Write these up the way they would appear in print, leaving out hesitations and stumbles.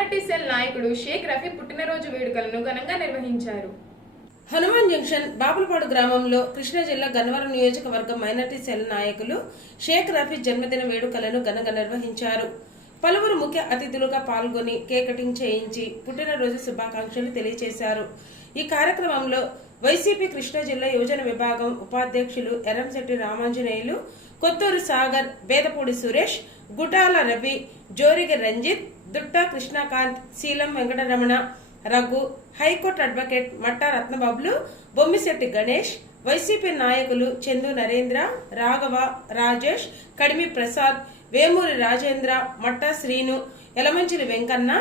Minority cell నాయకుడు షేక్ రఫీ పుట్టినరోజు వేడుకలను ఘనంగా నిర్వహించారు. హనుమాన్ జంక్షన్ బాపులపాడు గ్రామంలో కృష్ణా జిల్లా గన్నవరం నియోజకవర్గం మైనారిటీ సెల్ నాయకులు షేక్ రఫీ జన్మదిన వేడుకలను ఘనంగా నిర్వహించారు. పలువురు ముఖ్య అతిథులుగా పాల్గొని కేక్ కటింగ్ చేయించి పుట్టినరోజు శుభాకాంక్షలు తెలియజేశారు. ఈ కార్యక్రమంలో వైసీపీ కృష్ణా జిల్లా యువజన విభాగం ఉపాధ్యక్షులు ఎర్రంశెట్టి రామాంజనేయులు, కొత్తూరు సాగర్, బేదపూడి సురేష్, గుటాల రవి, జోరిగ రంజిత్, దుట్టా కృష్ణకాంత్, శీలం వెంకటరమణ, రఘు, హైకోర్టు అడ్వకేట్ మట్టా రత్నబాబులు, బొమ్మిశెట్టి గణేష్, వైసీపీ నాయకులు చందు నరేంద్ర, రాఘవ, రాజేష్, కడిమి ప్రసాద్, వేమూరి రాజేంద్ర, మట్టా శ్రీను, యలమంచిలి వెంకన్న,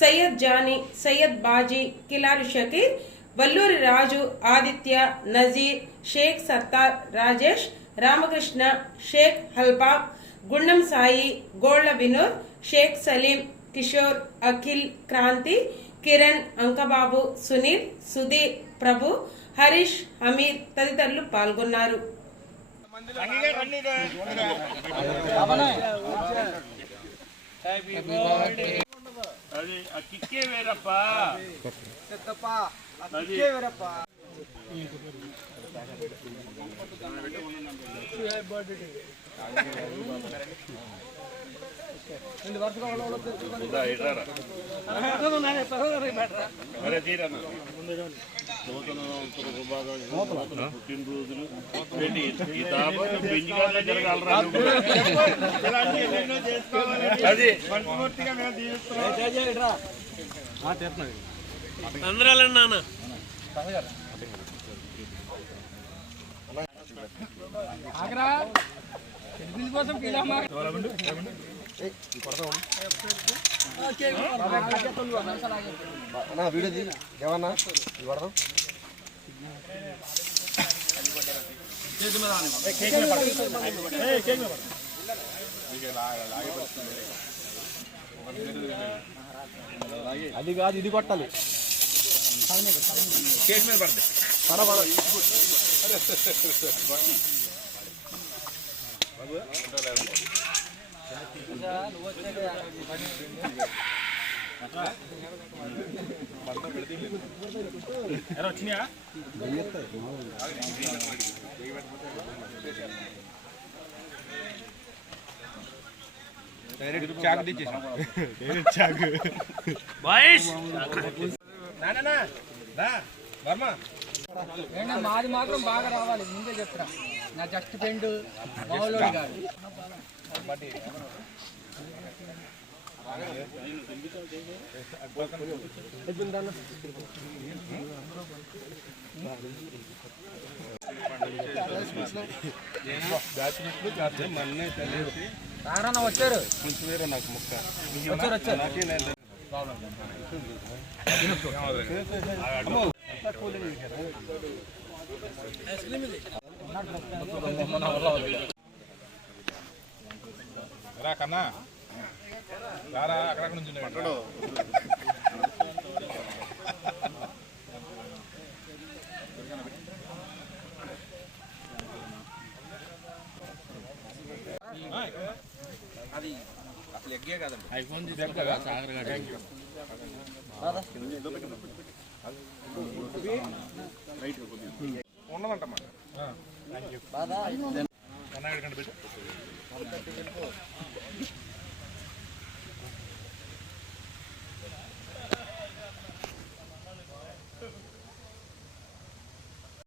సయ్యద్ జానీ, సయ్యద్ బాజీ, కిలారి షకీర్, వల్లూరి రాజు, ఆదిత్య, నజీర్, షేక్ సత్తార్, రాజేష్, రామకృష్ణ, షేక్ హల్బాబ్, గుండం సాయి, గోళ్ల వినోద్, షేక్ సలీం, కిషోర్, అఖిల్, క్రాంతి, కిరణ్, అంకబాబు, సునీల్, సుధీర్, ప్రభు, హరీష్, హమీద్ తదితరులు పాల్గొన్నారు. అందరాలన్నా కోసం వీడియో ఏమన్నా పడదాం అది కాదు, ఇది కొట్టాలి. కేక్ మీద పడదు. వచ్చినాయా చాకు తెచ్చేసాం. మాది మాత్రం బాగా రావాలి, ముందే చెప్తా. నా జస్ట్ ఫ్రెండ్ మామూలు కాదు. వచ్చారు కొంచెం వేరే నాకు ముక్క వచ్చారు. రా కన్నా రారా, అక్కడ నుంచి అది అసలు ఎగ్గే కాదండి, ఐఫోన్ ఉండదంటమ్మా.